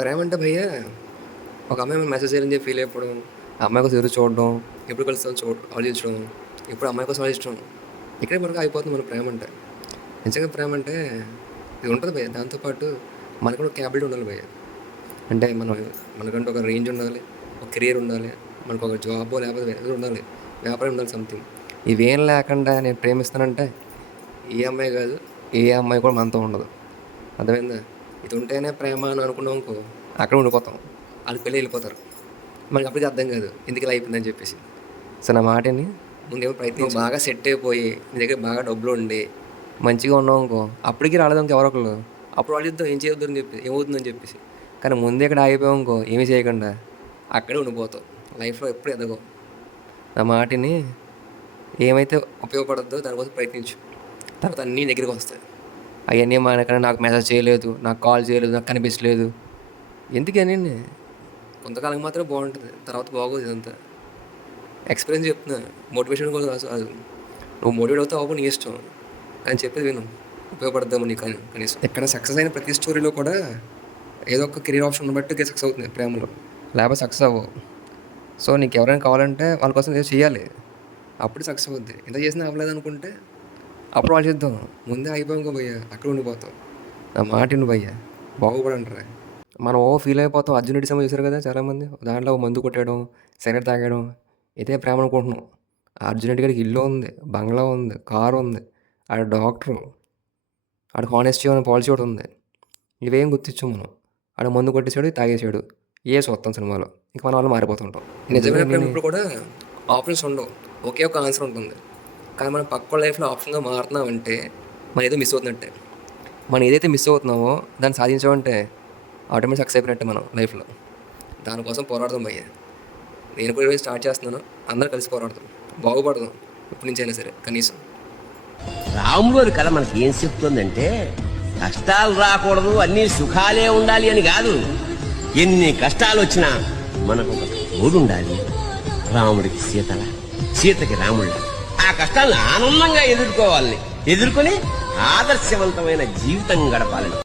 ప్రేమ అంటే భయ్యా ఒక అమ్మాయి మనం మెసేజ్ చేయాలని చెప్పి ఫీల్ అయిపోవడం, ఆ అమ్మాయి కోసం ఎదురు చూడడం, ఎప్పుడు కలుస్తాం ఆలోచించడం, ఇప్పుడు అమ్మాయి కోసం ఆలోచించడం, ఇక్కడే మనకు అయిపోతుంది మన ప్రేమ అంటే. నిజంగా ప్రేమ అంటే ఇది ఉంటుంది భయ్య. దాంతోపాటు మనకు కూడా క్యాపబిలిటీ ఉండాలి భయ్య. అంటే మనకంటూ ఒక రేంజ్ ఉండాలి, ఒక కెరీర్ ఉండాలి, మనకు ఒక జాబో లేకపోతే ఏదో ఉండాలి, వ్యాపారం ఉండాలి, సంథింగ్. ఇవేం లేకుండా నేను ప్రేమిస్తానంటే ఏ అమ్మాయి కాదు, ఏ అమ్మాయి కూడా మనతో ఉండదు. అర్థమైందా? ఇది ఉంటేనే ప్రేమ అని అనుకున్నాం అనుకో, అక్కడ ఉండిపోతాం. వాళ్ళకి పెళ్ళి వెళ్ళిపోతారు. మనకి అప్పటికి అర్థం కాదు ఎందుకు ఇలా అయిపోయిందని చెప్పేసి. సో నా మాటని ముందేమో ప్రయత్నం బాగా సెట్ అయిపోయి నీ దగ్గర బాగా డబ్బులు ఉండి మంచిగా ఉన్నాం అనుకో, అప్పటికి రాలేదు ఇంక ఎవరొకరు. అప్పుడు వాళ్ళు ఇద్దాం ఏం చేయొద్దు అని చెప్పి ఏమవుతుందని చెప్పేసి. కానీ ముందే ఇక్కడ ఆగిపోయాం అనుకో, ఏమీ చేయకుండా అక్కడే ఉండిపోతాం. లైఫ్లో ఎప్పుడు ఎదగవు. నా మాటని ఏమైతే ఉపయోగపడద్దో దానికోసం ప్రయత్నించు. తర్వాత అన్నీ దగ్గరికి వస్తాయి. అవన్నీ మానకుండా నాకు మెసేజ్ చేయలేదు, నాకు కాల్ చేయలేదు, నాకు కనిపించలేదు ఎందుకని. కొంతకాలం మాత్రం బాగుంటుంది, తర్వాత బాగోదు. ఇదంతా ఎక్స్పీరియన్స్ చెప్తున్నా, మోటివేషన్ కోసం కాదు. నువ్వు మోటివేట్ అవుతావు అవ్వవు నీ ఇష్టం, కానీ చెప్పేది విను, ఉపయోగపడద్దాము నీకు. కనీసం ఇక్కడ సక్సెస్ అయిన ప్రతి స్టోరీలో కూడా ఏదో ఒక కెరీర్ ఆప్షన్ బట్టి సక్సెస్ అవుతుంది ప్రేమలో, లేకపోతే సక్సెస్ అవ్వవు. సో నీకు ఎవరైనా కావాలంటే వాళ్ళ కోసం ఏదో చేయాలి, అప్పుడు సక్సెస్ అవుద్ది. ఎంత చేసినా అవ్వలేదు అనుకుంటే అప్పుడు వాళ్ళు చేద్దాం. ముందే అయిపోయాం భయ్యా, అక్కడ ఉండిపోతాం. నా మాట విను భయ్యా, బాగుపడంటారా. మనం ఫీల్ అయిపోతాం. అర్జున్ రెడ్డి సినిమా చూసారు కదా చాలామంది, దాంట్లో మందు కొట్టడం, సిగరెట్ తాగడం, ఇదే ప్రేమ అనుకుంటున్నాం. అర్జున్ రెడ్డి గారికి ఇల్లు ఉంది, బంగ్లా ఉంది, కారు ఉంది, ఆడ డాక్టరు, ఆడ హానెస్టీ అనే పాలసీ ఒకటి ఉంది. ఇవేం గుర్తించాం మనం. ఆడ మందు కొట్టేసాడు, తాగేసాడు, చూస్తాం సినిమాలో. ఇంక మన వాళ్ళు మారిపోతుంటాం. నిజమైన ప్రేమ ఇప్పుడు కూడా ఆప్షన్స్ ఉండవు, ఒకే ఒక ఆన్సర్ ఉంటుంది. కానీ మనం పక్క లైఫ్లో ఆప్షన్గా మారుతున్నామంటే మనం ఏదో మిస్ అవుతున్నట్టే. మనం ఏదైతే మిస్ అవుతున్నామో దాన్ని సాధించామంటే ఆటోమేటిక్ సక్సెస్ అయిపోయినట్టే మనం లైఫ్లో. దానికోసం పోరాడదాం భయ్య. నేను కూడా ఈరోజు స్టార్ట్ చేస్తున్నాను, అందరూ కలిసి పోరాడదాం, బాగుపడదాం ఇప్పటి నుంచి అయినా సరే. కనీసం రాములోని కథ మనకి ఏం చెప్తుందంటే, కష్టాలు రాకూడదు, అన్ని సుఖాలే ఉండాలి అని కాదు. ఎన్ని కష్టాలు వచ్చినా మనకు ఒక తోడు ఉండాలి. రాముడికి సీతలా, సీతకి రాముళ్ళ. ఆ కష్టాలను ఆనందంగా ఎదుర్కోవాలని, ఎదుర్కొని ఆదర్శవంతమైన జీవితం గడపాలని.